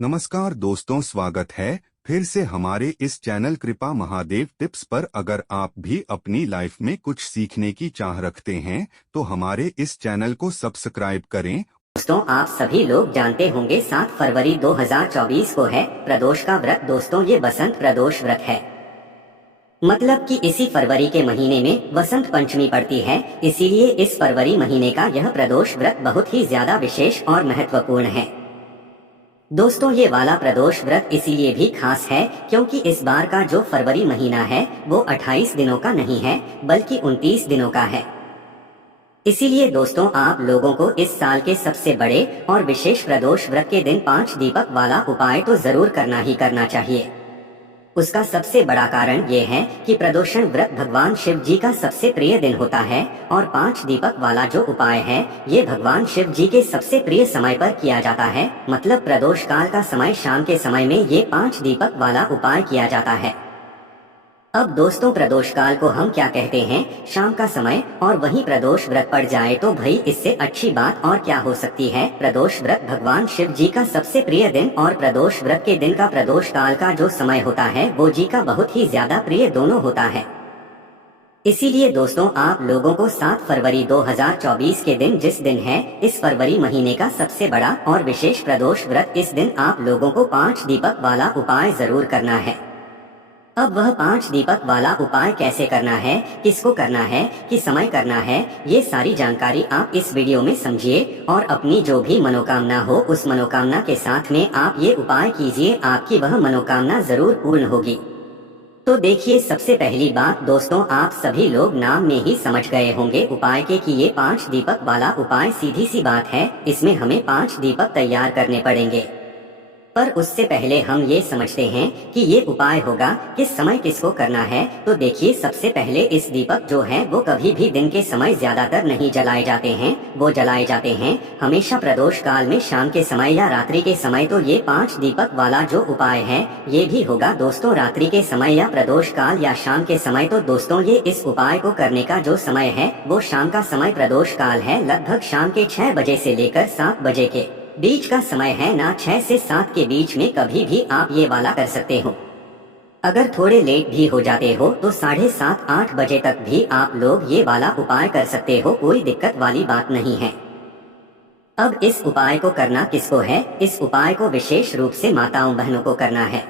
नमस्कार दोस्तों, स्वागत है फिर से हमारे इस चैनल कृपा महादेव टिप्स पर। अगर आप भी अपनी लाइफ में कुछ सीखने की चाह रखते हैं तो हमारे इस चैनल को सब्सक्राइब करें। दोस्तों, आप सभी लोग जानते होंगे 7 फरवरी 2024 को है प्रदोष का व्रत। दोस्तों, ये बसंत प्रदोष व्रत है। मतलब कि इसी फरवरी के महीने में वसंत पंचमी पड़ती है, इसीलिए इस फरवरी महीने का यह प्रदोष व्रत बहुत ही ज्यादा विशेष और महत्वपूर्ण है। दोस्तों, ये वाला प्रदोष व्रत इसीलिए भी खास है क्योंकि इस बार का जो फरवरी महीना है वो 28 दिनों का नहीं है बल्कि 29 दिनों का है। इसीलिए दोस्तों, आप लोगों को इस साल के सबसे बड़े और विशेष प्रदोष व्रत के दिन 5 दीपक वाला उपाय तो जरूर करना ही करना चाहिए। उसका सबसे बड़ा कारण ये है कि प्रदोषण व्रत भगवान शिव जी का सबसे प्रिय दिन होता है और 5 दीपक वाला जो उपाय है ये भगवान शिव जी के सबसे प्रिय समय पर किया जाता है। मतलब प्रदोष काल का समय शाम के समय में ये 5 दीपक वाला उपाय किया जाता है। अब दोस्तों, प्रदोष काल को हम क्या कहते हैं? शाम का समय। और वहीं प्रदोष व्रत पड़ जाए तो भाई इससे अच्छी बात और क्या हो सकती है। प्रदोष व्रत भगवान शिव जी का सबसे प्रिय दिन और प्रदोष व्रत के दिन का प्रदोष काल का जो समय होता है वो जी का बहुत ही ज्यादा प्रिय दोनों होता है। इसीलिए दोस्तों, आप लोगों को 7 फरवरी 2024 के दिन, जिस दिन है इस फरवरी महीने का सबसे बड़ा और विशेष प्रदोष व्रत, इस दिन आप लोगों को 5 दीपक वाला उपाय जरूर करना है। अब वह 5 दीपक वाला उपाय कैसे करना है, किसको करना है, किस समय करना है, ये सारी जानकारी आप इस वीडियो में समझिए और अपनी जो भी मनोकामना हो उस मनोकामना के साथ में आप ये उपाय कीजिए, आपकी वह मनोकामना जरूर पूर्ण होगी। तो देखिए, सबसे पहली बात दोस्तों, आप सभी लोग नाम में ही समझ गए होंगे उपाय के कि ये 5 दीपक वाला उपाय सीधी सी बात है, इसमें हमें 5 दीपक तैयार करने पड़ेंगे। पर उससे पहले हम ये समझते हैं कि ये उपाय होगा किस समय, किसको करना है। तो देखिए, सबसे पहले इस दीपक जो है वो कभी भी दिन के समय ज्यादातर नहीं जलाए जाते हैं, वो जलाए जाते हैं हमेशा प्रदोष काल में शाम के समय या रात्रि के समय। तो ये 5 दीपक वाला जो उपाय है ये भी होगा दोस्तों रात्रि के समय या प्रदोष काल या शाम के समय। तो दोस्तों, ये इस उपाय को करने का जो समय है वो शाम का समय प्रदोष काल है, लगभग शाम के 6 बजे से लेकर 7 बजे के बीच का समय है ना। 6 से 7 के बीच में कभी भी आप ये वाला कर सकते हो। अगर थोड़े लेट भी हो जाते हो तो 7:30-8 बजे तक भी आप लोग ये वाला उपाय कर सकते हो, कोई दिक्कत वाली बात नहीं है। अब इस उपाय को करना किसको है? इस उपाय को विशेष रूप से माताओं बहनों को करना है,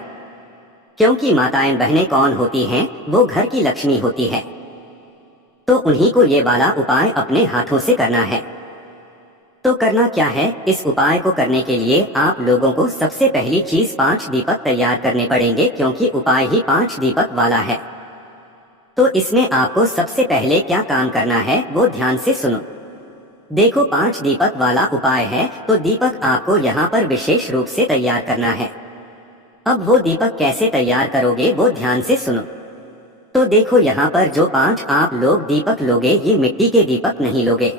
क्योंकि माताएं बहनें कौन होती हैं? वो घर की लक्ष्मी होती है। तो उन्हीं को ये वाला उपाय अपने हाथों से करना है। तो करना क्या है? इस उपाय को करने के लिए आप लोगों को सबसे पहली चीज 5 दीपक तैयार करने पड़ेंगे, क्योंकि उपाय ही 5 दीपक वाला है। तो इसमें आपको सबसे पहले क्या काम करना है वो ध्यान से सुनो। देखो, 5 दीपक वाला उपाय है तो दीपक आपको यहाँ पर विशेष रूप से तैयार करना है। अब वो दीपक कैसे तैयार करोगे वो ध्यान से सुनो। तो देखो, यहाँ पर जो 5 आप लोग दीपक लोगे ये मिट्टी के दीपक नहीं लोगे,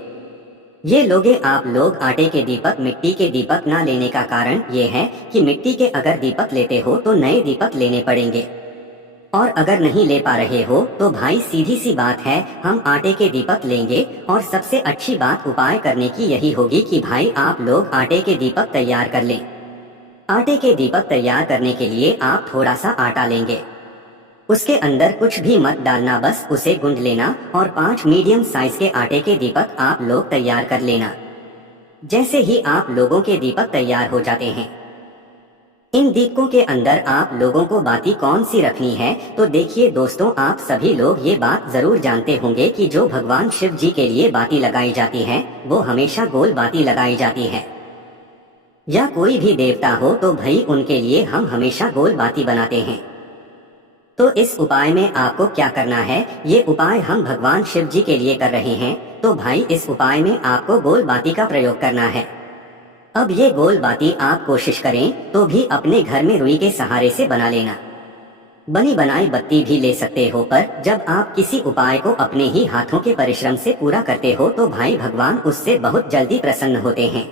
ये लोगे आप लोग आटे के दीपक। मिट्टी के दीपक ना लेने का कारण ये है कि मिट्टी के अगर दीपक लेते हो तो नए दीपक लेने पड़ेंगे, और अगर नहीं ले पा रहे हो तो भाई सीधी सी बात है, हम आटे के दीपक लेंगे। और सबसे अच्छी बात उपाय करने की यही होगी कि भाई आप लोग आटे के दीपक तैयार कर लें। आटे के दीपक तैयार करने के लिए आप थोड़ा सा आटा लेंगे, उसके अंदर कुछ भी मत डालना, बस उसे गूंद लेना और 5 मीडियम साइज के आटे के दीपक आप लोग तैयार कर लेना। जैसे ही आप लोगों के दीपक तैयार हो जाते हैं, इन दीपकों के अंदर आप लोगों को बाती कौन सी रखनी है? तो देखिए दोस्तों, आप सभी लोग ये बात जरूर जानते होंगे कि जो भगवान शिव जी के लिए बाती लगाई जाती है वो हमेशा गोल बाती लगाई जाती है, या कोई भी देवता हो तो भाई उनके लिए हम हमेशा गोल बाती बनाते हैं। तो इस उपाय में आपको क्या करना है? ये उपाय हम भगवान शिव जी के लिए कर रहे हैं, तो भाई इस उपाय में आपको गोल बाती का प्रयोग करना है। अब ये गोल बाती आप कोशिश करें तो भी अपने घर में रुई के सहारे से बना लेना। बनी बनाई बत्ती भी ले सकते हो, पर जब आप किसी उपाय को अपने ही हाथों के परिश्रम से पूरा करते हो तो भाई भगवान उससे बहुत जल्दी प्रसन्न होते हैं।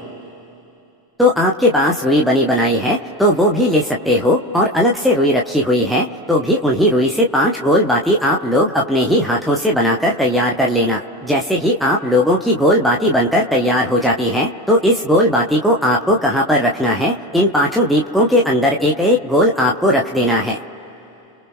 तो आपके पास रुई बनी बनाई है तो वो भी ले सकते हो, और अलग से रुई रखी हुई है तो भी उन्हीं रुई से 5 गोल बाती आप लोग अपने ही हाथों से बनाकर तैयार कर लेना। जैसे ही आप लोगों की गोल बाती बनकर तैयार हो जाती है तो इस गोल बाती को आपको कहाँ पर रखना है, इन पांचों दीपकों के अंदर एक एक गोल आपको रख देना है।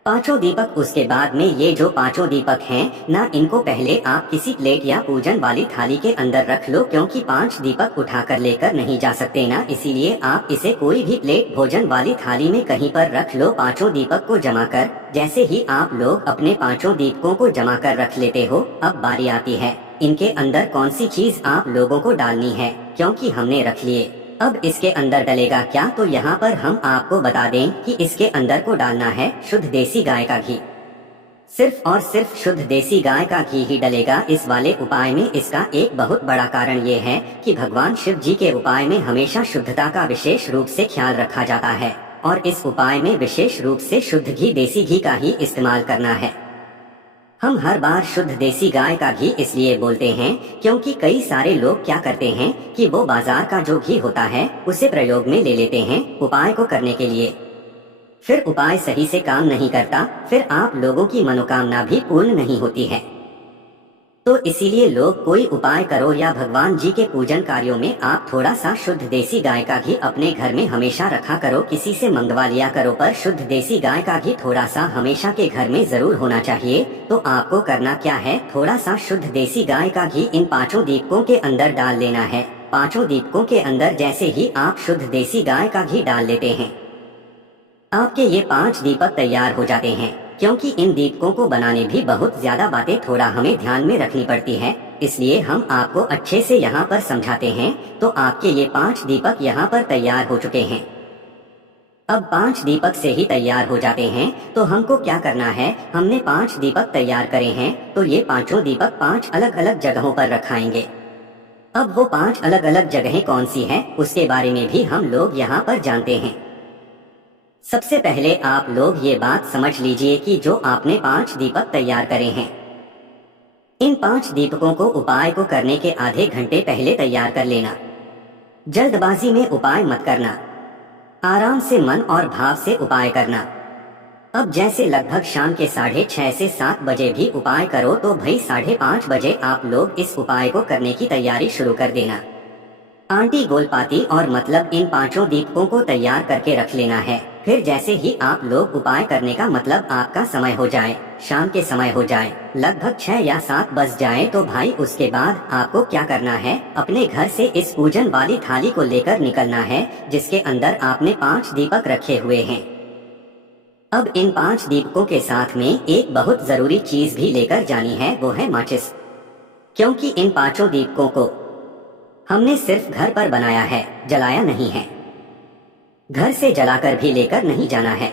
पांचों दीपक उसके बाद में ये जो पांचों दीपक हैं ना, इनको पहले आप किसी प्लेट या पूजन वाली थाली के अंदर रख लो, क्योंकि 5 दीपक उठाकर लेकर नहीं जा सकते ना, इसीलिए आप इसे कोई भी प्लेट भोजन वाली थाली में कहीं पर रख लो पांचों दीपक को जमा कर। जैसे ही आप लोग अपने पांचों दीपकों को जमा कर रख लेते हो, अब बारी आती है इनके अंदर कौन सी चीज आप लोगों को डालनी है, क्योंकि हमने रख लिए। अब इसके अंदर डलेगा क्या, तो यहाँ पर हम आपको बता दें कि इसके अंदर को डालना है शुद्ध देसी गाय का घी। सिर्फ और सिर्फ शुद्ध देसी गाय का घी ही डलेगा इस वाले उपाय में। इसका एक बहुत बड़ा कारण ये है कि भगवान शिव जी के उपाय में हमेशा शुद्धता का विशेष रूप से ख्याल रखा जाता है और इस उपाय में विशेष रूप से शुद्ध घी, देसी घी का ही इस्तेमाल करना है। हम हर बार शुद्ध देसी गाय का घी इसलिए बोलते हैं क्योंकि कई सारे लोग क्या करते हैं कि वो बाजार का जो घी होता है उसे प्रयोग में ले लेते हैं उपाय को करने के लिए, फिर उपाय सही से काम नहीं करता, फिर आप लोगों की मनोकामना भी पूर्ण नहीं होती है। तो इसीलिए लोग कोई उपाय करो या भगवान जी के पूजन कार्यों में आप थोड़ा सा शुद्ध देसी गाय का घी अपने घर में हमेशा रखा करो, किसी से मंगवा लिया करो, पर शुद्ध देसी गाय का घी थोड़ा सा हमेशा के घर में जरूर होना चाहिए। तो आपको करना क्या है, थोड़ा सा शुद्ध देसी गाय का घी इन पांचों दीपकों के अंदर डाल लेना है। पांचों दीपकों के अंदर जैसे ही आप शुद्ध देसी गाय का घी डाल लेते हैं, आपके ये 5 दीपक तैयार हो जाते हैं। क्योंकि इन दीपकों को बनाने भी बहुत ज्यादा बातें थोड़ा हमें ध्यान में रखनी पड़ती है, इसलिए हम आपको अच्छे से यहाँ पर समझाते हैं। तो आपके ये 5 दीपक यहाँ पर तैयार हो चुके हैं। अब 5 दीपक से ही तैयार हो जाते हैं तो हमको क्या करना है, हमने 5 दीपक तैयार करे हैं तो ये पांचों दीपक 5 अलग अलग जगहों पर रखाएंगे। अब वो 5 अलग अलग जगहें कौन सी हैं उसके बारे में भी हम लोग यहाँ पर जानते हैं। सबसे पहले आप लोग ये बात समझ लीजिए कि जो आपने 5 दीपक तैयार करे हैं, इन 5 दीपकों को उपाय को करने के आधे घंटे पहले तैयार कर लेना। जल्दबाजी में उपाय मत करना, आराम से मन और भाव से उपाय करना। अब जैसे लगभग शाम के 6:30 से 7 बजे भी उपाय करो तो भाई 5:30 बजे आप लोग इस उपाय को करने की तैयारी शुरू कर देना। आंटी गोलपाती और मतलब इन 5 दीपकों को तैयार करके रख लेना है। फिर जैसे ही आप लोग उपाय करने का मतलब आपका समय हो जाए, शाम के समय हो जाए, लगभग 6 या 7 बज जाए, तो भाई उसके बाद आपको क्या करना है, अपने घर से इस पूजन वाली थाली को लेकर निकलना है जिसके अंदर आपने 5 दीपक रखे हुए हैं। अब इन 5 दीपकों के साथ में एक बहुत जरूरी चीज भी लेकर जानी है, वो है माचिस। क्योंकि इन 5 दीपकों को हमने सिर्फ घर पर बनाया है, जलाया नहीं है, घर से जलाकर भी लेकर नहीं जाना है।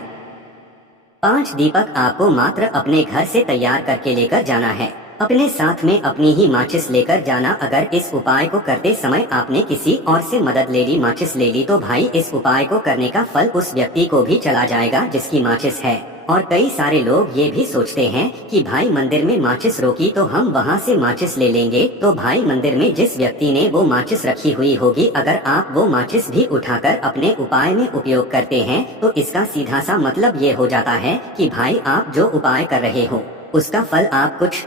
5 दीपक आपको मात्र अपने घर से तैयार करके लेकर जाना है। अपने साथ में अपनी ही माचिस लेकर जाना। अगर इस उपाय को करते समय आपने किसी और से मदद ले ली, माचिस ले ली, तो भाई इस उपाय को करने का फल उस व्यक्ति को भी चला जाएगा जिसकी माचिस है। और कई सारे लोग ये भी सोचते हैं कि भाई मंदिर में माचिस रोकी तो हम वहाँ से माचिस ले लेंगे। तो भाई मंदिर में जिस व्यक्ति ने वो माचिस रखी हुई होगी, अगर आप वो माचिस भी उठाकर अपने उपाय में उपयोग करते हैं तो इसका सीधा सा मतलब ये हो जाता है कि भाई आप जो उपाय कर रहे हो उसका फल आप कुछ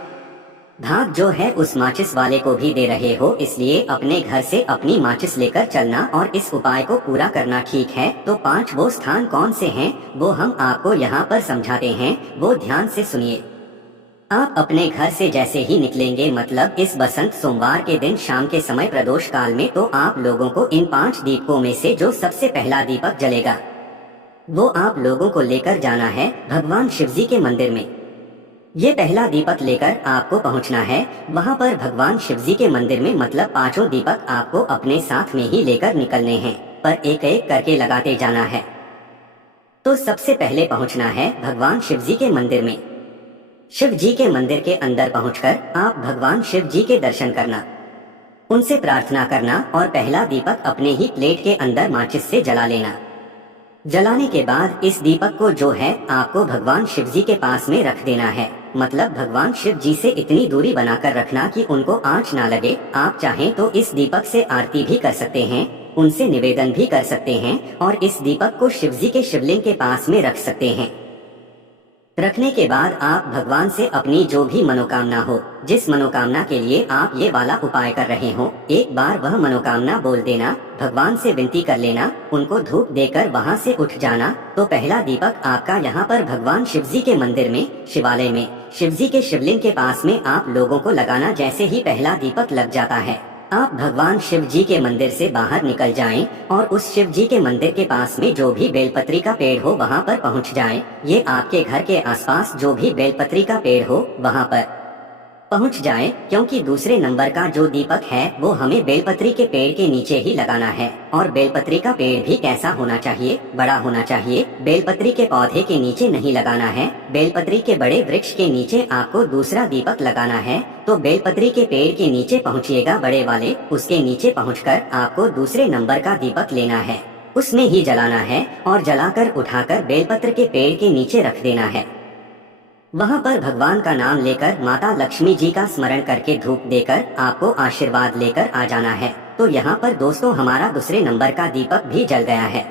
भाग जो है उस माचिस वाले को भी दे रहे हो। इसलिए अपने घर से अपनी माचिस लेकर चलना और इस उपाय को पूरा करना, ठीक है। तो 5 वो स्थान कौन से हैं वो हम आपको यहाँ पर समझाते हैं, वो ध्यान से सुनिए। आप अपने घर से जैसे ही निकलेंगे, मतलब इस बसंत सोमवार के दिन शाम के समय प्रदोष काल में, तो आप लोगों को इन 5 दीपकों में से जो सबसे पहला दीपक जलेगा वो आप लोगों को लेकर जाना है भगवान शिवजी के मंदिर में। ये पहला दीपक लेकर आपको पहुंचना है वहां पर भगवान शिवजी के मंदिर में, मतलब 5 दीपक आपको अपने साथ में ही लेकर निकलने हैं, पर एक एक करके लगाते जाना है। तो सबसे पहले पहुंचना है भगवान शिवजी के मंदिर में। शिव जी के मंदिर के अंदर पहुंचकर आप भगवान शिव जी के दर्शन करना, उनसे प्रार्थना करना और पहला दीपक अपने ही प्लेट के अंदर माचिस से जला लेना। जलाने के बाद इस दीपक को जो है आपको भगवान शिव जी के पास में रख देना है, मतलब भगवान शिव जी से इतनी दूरी बनाकर रखना कि उनको आंच ना लगे। आप चाहें तो इस दीपक से आरती भी कर सकते हैं, उनसे निवेदन भी कर सकते हैं और इस दीपक को शिव जी के शिवलिंग के पास में रख सकते हैं। रखने के बाद आप भगवान से अपनी जो भी मनोकामना हो, जिस मनोकामना के लिए आप ये वाला उपाय कर रहे हो, एक बार वह मनोकामना बोल देना, भगवान से विनती कर लेना, उनको धूप देकर वहाँ से उठ जाना। तो पहला दीपक आपका यहाँ पर भगवान शिव जी के मंदिर में, शिवालय में, शिव जी के शिवलिंग के पास में आप लोगों को लगाना। जैसे ही पहला दीपक लग जाता है, आप भगवान शिव जी के मंदिर से बाहर निकल जाएं और उस शिव जी के मंदिर के पास में जो भी बेलपत्री का पेड़ हो वहां पर पहुंच जाएं। ये आपके घर के आसपास जो भी बेलपत्री का पेड़ हो वहां पर पहुंच जाए, क्योंकि दूसरे नंबर का जो दीपक है वो हमें बेलपत्री के पेड़ के नीचे ही लगाना है। और बेलपत्री का पेड़ भी कैसा होना चाहिए? बड़ा होना चाहिए। बेलपत्री के पौधे के नीचे नहीं लगाना है, बेलपत्री के बड़े वृक्ष के नीचे आपको दूसरा दीपक लगाना है। तो बेलपत्री के पेड़ के नीचे पहुंचिएगा बड़े वाले, उसके नीचे पहुंचकर आपको दूसरे नंबर का दीपक लेना है, उसमें ही जलाना है और जलाकर उठाकर बेलपत्र के पेड़ के नीचे रख देना है। वहाँ पर भगवान का नाम लेकर, माता लक्ष्मी जी का स्मरण करके धूप देकर आपको आशीर्वाद लेकर आ जाना है। तो यहाँ पर दोस्तों हमारा दूसरे नंबर का दीपक भी जल गया है।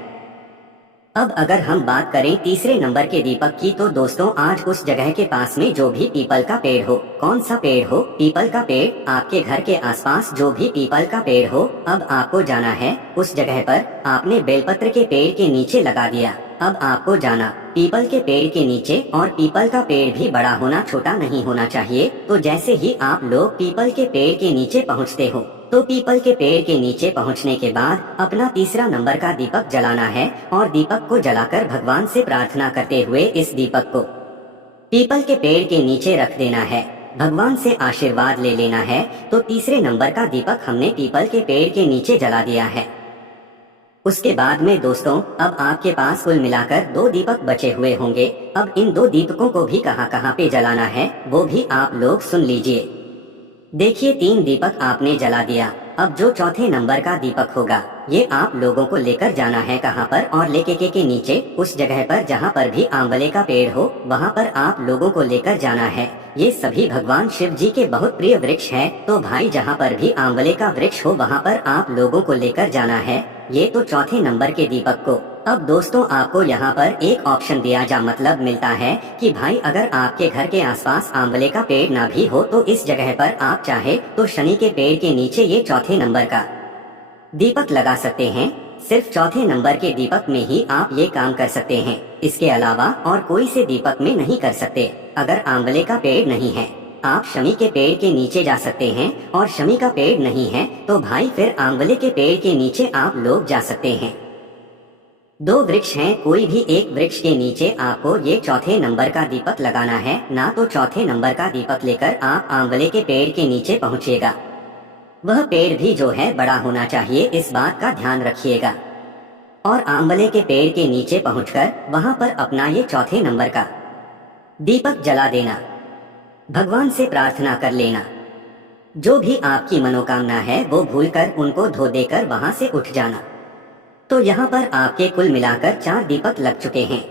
अब अगर हम बात करें तीसरे नंबर के दीपक की, तो दोस्तों आज उस जगह के पास में जो भी पीपल का पेड़ हो, कौन सा पेड़ हो, पीपल का पेड़, आपके घर के आसपास जो भी पीपल का पेड़ हो, अब आपको जाना है उस जगह पर। आपने बेलपत्र के पेड़ के नीचे लगा दिया, अब आपको जाना पीपल के पेड़ के नीचे, और पीपल का पेड़ भी बड़ा होना, छोटा नहीं होना चाहिए। तो जैसे ही आप लोग पीपल के पेड़ के नीचे पहुंचते हो, तो पीपल के पेड़ के नीचे पहुंचने के बाद अपना तीसरा नंबर का दीपक जलाना है और दीपक को जलाकर भगवान से प्रार्थना करते हुए इस दीपक को पीपल के पेड़ के नीचे रख देना है, भगवान से आशीर्वाद ले लेना है। तो तीसरे नंबर का दीपक हमने पीपल के पेड़ के नीचे जला दिया है। उसके बाद में दोस्तों अब आपके पास कुल मिलाकर 2 दीपक बचे हुए होंगे। अब इन 2 दीपकों को भी कहाँ पे जलाना है वो भी आप लोग सुन लीजिए। देखिए 3 दीपक आपने जला दिया, अब जो चौथे नंबर का दीपक होगा ये आप लोगों को लेकर जाना है कहाँ पर? और लेके के नीचे उस जगह पर जहाँ पर भी आंवले का पेड़ हो वहाँ पर आप लोगों को लेकर जाना है। ये सभी भगवान शिव जी के बहुत प्रिय वृक्ष है। तो भाई जहाँ पर भी आंवले का वृक्ष हो वहाँ पर आप लोगों को लेकर जाना है। ये तो चौथे नंबर के दीपक को। अब दोस्तों आपको यहाँ पर एक ऑप्शन दिया जा मतलब मिलता है कि भाई अगर आपके घर के आसपास आंवले का पेड़ ना भी हो तो इस जगह पर आप चाहे तो शनि के पेड़ के नीचे ये चौथे नंबर का दीपक लगा सकते हैं। सिर्फ चौथे नंबर के दीपक में ही आप ये काम कर सकते हैं, इसके अलावा और कोई से दीपक में नहीं कर सकते। अगर आंवले का पेड़ नहीं है आप शमी के पेड़ के नीचे जा सकते हैं, और शमी का पेड़ नहीं है तो भाई फिर आंवले के पेड़ के नीचे आप लोग जा सकते हैं। 2 वृक्ष हैं, कोई भी एक वृक्ष के नीचे आपको ये चौथे नंबर का दीपक लगाना है। ना तो चौथे नंबर का दीपक लेकर आप आंवले के पेड़ के नीचे पहुंचिएगा, वह पेड़ भी जो है बड़ा होना चाहिए, इस बात का ध्यान रखिएगा। और आंवले के पेड़ के नीचे पहुंचकर वहां पर अपना ये चौथे नंबर का दीपक जला देना, भगवान से प्रार्थना कर लेना। जो भी आपकी मनोकामना है वो भूलकर उनको धो देकर वहां से उठ जाना। तो यहाँ पर आपके कुल मिलाकर 4 दीपक लग चुके हैं।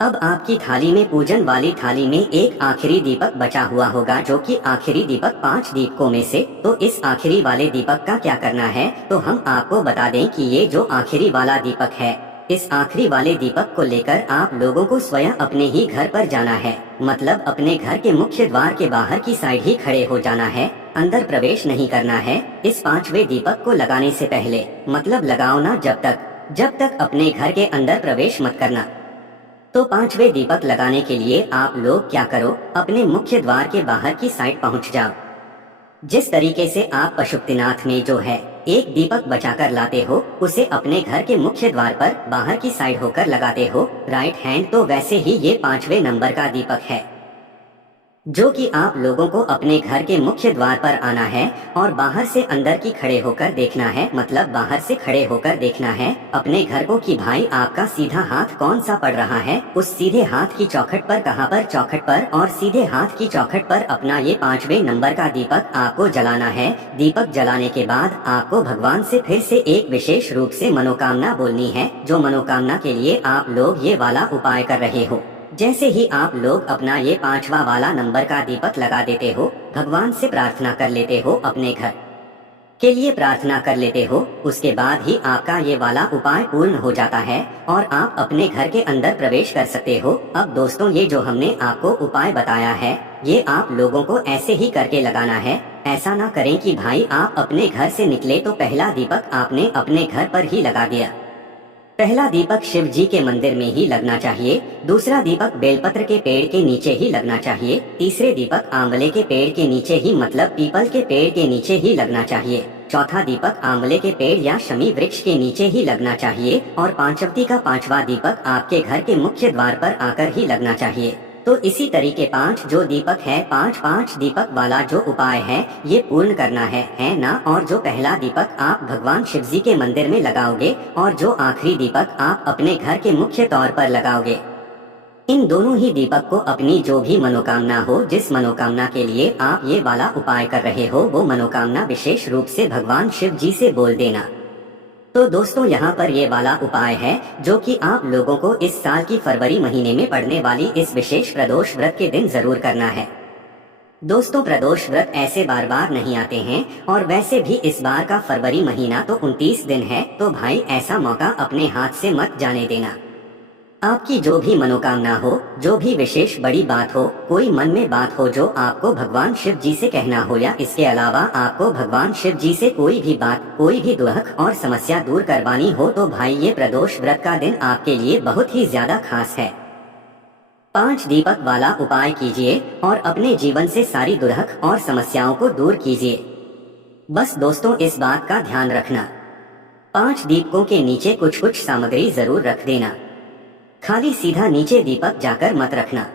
अब आपकी थाली में, पूजन वाली थाली में एक आखिरी दीपक बचा हुआ होगा, जो कि आखिरी दीपक 5 दीपकों में से। तो इस आखिरी वाले दीपक का क्या करना है, तो हम आपको बता दें कि ये जो आखिरी वाला दीपक है, इस आखिरी वाले दीपक को लेकर आप लोगों को स्वयं अपने ही घर पर जाना है। मतलब अपने घर के मुख्य द्वार के बाहर की साइड ही खड़े हो जाना है, अंदर प्रवेश नहीं करना है इस 5वें दीपक को लगाने से पहले। मतलब लगाओ ना जब तक अपने घर के अंदर प्रवेश मत करना। तो 5वें दीपक लगाने के लिए आप लोग क्या करो, अपने मुख्य द्वार के बाहर की साइड पहुंच जाओ। जिस तरीके से आप पशुपतिनाथ में जो है एक दीपक बचाकर लाते हो, उसे अपने घर के मुख्य द्वार पर बाहर की साइड होकर लगाते हो राइट हैंड, तो वैसे ही ये 5वें नंबर का दीपक है, जो कि आप लोगों को अपने घर के मुख्य द्वार पर आना है और बाहर से अंदर की खड़े होकर देखना है। मतलब बाहर से खड़े होकर देखना है अपने घर को कि भाई आपका सीधा हाथ कौन सा पड़ रहा है। उस सीधे हाथ की चौखट पर, कहाँ पर, चौखट पर, और सीधे हाथ की चौखट पर अपना ये 5वें नंबर का दीपक आपको जलाना है। दीपक जलाने के बाद आपको भगवान से फिर से एक विशेष रूप से मनोकामना बोलनी है, जो मनोकामना के लिए आप लोग ये वाला उपाय कर रहे हो। जैसे ही आप लोग अपना ये 5वां वाला नंबर का दीपक लगा देते हो, भगवान से प्रार्थना कर लेते हो अपने घर के लिए प्रार्थना कर लेते हो, उसके बाद ही आपका ये वाला उपाय पूर्ण हो जाता है और आप अपने घर के अंदर प्रवेश कर सकते हो। अब दोस्तों, ये जो हमने आपको उपाय बताया है, ये आप लोगों को ऐसे ही करके लगाना है। ऐसा ना करें कि भाई आप अपने घर से निकले तो पहला दीपक आपने अपने घर पर ही लगा दिया। पहला दीपक शिव जी के मंदिर में ही लगना चाहिए, दूसरा दीपक बेलपत्र के पेड़ के नीचे ही लगना चाहिए, तीसरे दीपक आंवले के पेड़ के नीचे ही मतलब पीपल के पेड़ के नीचे ही लगना चाहिए, चौथा दीपक आंवले के पेड़ या शमी वृक्ष के नीचे ही लगना चाहिए और पांचवती का पांचवा दीपक आपके घर के मुख्य द्वार पर आकर ही लगना चाहिए। तो इसी तरीके 5 जो दीपक है, 5 दीपक वाला जो उपाय है, ये पूर्ण करना है ना। और जो पहला दीपक आप भगवान शिव जी के मंदिर में लगाओगे और जो आखिरी दीपक आप अपने घर के मुख्य तौर पर लगाओगे, इन दोनों ही दीपक को अपनी जो भी मनोकामना हो, जिस मनोकामना के लिए आप ये वाला उपाय कर रहे हो, वो मनोकामना विशेष रूप से भगवान शिव जी से बोल देना। तो दोस्तों, यहाँ पर ये वाला उपाय है जो कि आप लोगों को इस साल की फरवरी महीने में पड़ने वाली इस विशेष प्रदोष व्रत के दिन जरूर करना है। दोस्तों, प्रदोष व्रत ऐसे बार बार नहीं आते हैं और वैसे भी इस बार का फरवरी महीना तो 29 दिन है, तो भाई ऐसा मौका अपने हाथ से मत जाने देना। आपकी जो भी मनोकामना हो, जो भी विशेष बड़ी बात हो, कोई मन में बात हो जो आपको भगवान शिव जी से कहना हो, या इसके अलावा आपको भगवान शिव जी से कोई भी बात, कोई भी दुख और समस्या दूर करवानी हो, तो भाई ये प्रदोष व्रत का दिन आपके लिए बहुत ही ज्यादा खास है। 5 दीपक वाला उपाय कीजिए और अपने जीवन से सारी दुख और समस्याओं को दूर कीजिए। बस दोस्तों, इस बात का ध्यान रखना, 5 दीपकों के नीचे कुछ कुछ सामग्री जरूर रख देना, खाली सीधा नीचे दीपक जाकर मत रखना।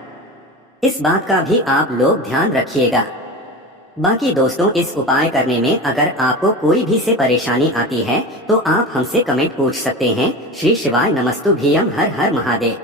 इस बात का भी आप लोग ध्यान रखिएगा। बाकी दोस्तों, इस उपाय करने में अगर आपको कोई भी से परेशानी आती है तो आप हमसे कमेंट पूछ सकते हैं। श्री शिवाय नमस्तुभ्यं, हर हर महादेव।